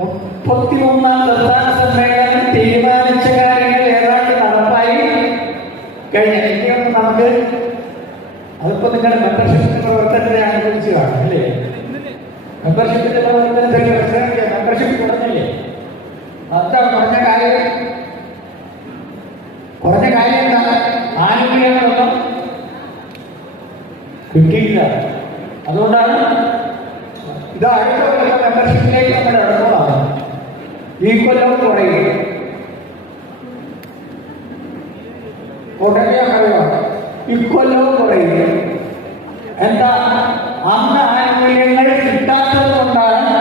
31-ാം സംസ്ഥാന സമ്മേളനം തീരുമാനിച്ച കാര്യങ്ങൾ ഏതാണ്ട് നടപ്പായി കഴിഞ്ഞ ഇനിയൊന്നും നമുക്ക് അതിപ്പോ നിങ്ങളുടെ മെമ്പർഷിപ്പിന്റെ പ്രവർത്തനത്തെ അനുഭവിച്ചു കാണും അല്ലേ? മെമ്പർഷിപ്പിന്റെ പ്രവർത്തനത്തിൽ മെമ്പർഷിപ്പ് കുറഞ്ഞില്ലേ? അതാ കുറഞ്ഞ കാര്യം എന്താണ്? ആനുകൂല്യങ്ങളൊന്നും കിട്ടിയില്ല. അതുകൊണ്ടാണ് ഇത് അടുത്ത കൊല്ലം മെമ്പർഷിപ്പിലേക്ക് നമ്മൾ ഇറങ്ങുന്നതാണ്. ഈ കൊല്ലം കുറയും. ഉടനെ അറിയാം ഇക്കൊല്ലവും കുറയും. എന്താ? അന്ന് ആനുകൂല്യങ്ങൾ കിട്ടാത്തത് കൊണ്ടാണ്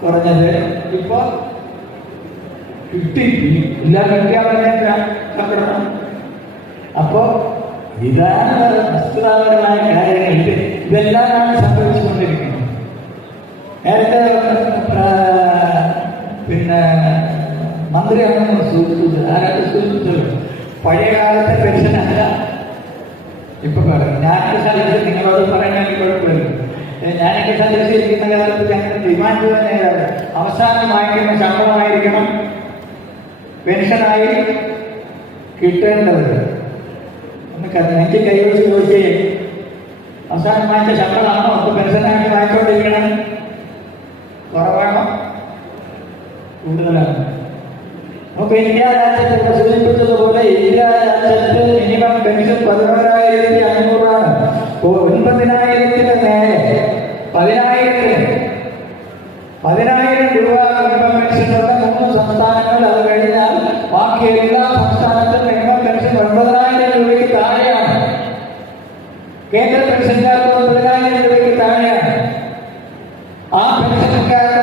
കുറഞ്ഞത്. ഇപ്പൊ കിട്ടി ഇല്ല കിട്ടിയാൽ സങ്കടം. അപ്പോ ഇതാണ് വസ്തുതാപരമായ കാര്യങ്ങൾ. ഇതെല്ലാമാണ് സംഭവിച്ചുകൊണ്ടിരിക്കുന്നത്. നേരത്തെ പിന്നെ മന്ത്രിയാണ് സൂചിപ്പിച്ചത്. ആരായിട്ട് സൂചിപ്പിച്ചത്? പഴയ കാലത്തെ പെൻഷനല്ല ഇപ്പൊ പറയും. ഞാനൊക്കെ സ്ഥലത്ത് നിങ്ങളോട് പറയണമെങ്കിൽ കുഴപ്പമില്ല. ഞാനൊക്കെ സന്ദർശിച്ചിരിക്കുന്ന കാലത്ത് ഞങ്ങൾ ഡിമാൻഡ് തന്നെയാണ് അവസാനം വാങ്ങിക്കുന്ന ശമ്പളമായിരിക്കണം പെൻഷനായി കിട്ടേണ്ടത്. എനിക്ക് കൈവച്ച് ചോദിച്ചേ, അവസാനം വാങ്ങിച്ച ശമ്പളമാണോ അപ്പൊ പെൻഷനായിട്ട് വാങ്ങിക്കൊണ്ടിരിക്കണം? കുറവാണോ കൂടുതലാണ്? നമുക്ക് ഇന്ത്യ രാജ്യത്തെ സൂചിപ്പിച്ചതുപോലെ ഇന്ത്യ രാജ്യത്ത് മിനിമം പെൻഷൻ 11,500 ആണ്. 9,000-ന് നേരെ 10,000 രൂപ മിനിമം പെൻഷനുള്ള 3 സംസ്ഥാനങ്ങൾ. അത് കഴിഞ്ഞാൽ ബാക്കി എല്ലാ സംസ്ഥാനത്തും മിനിമം പെൻഷൻ 9,000 രൂപയ്ക്ക് താഴെയാണ്. കേന്ദ്ര പെൻഷൻകാർക്ക് 9,000 രൂപയ്ക്ക് താഴെയാണ്. ആ പെൻഷൻകാരുടെ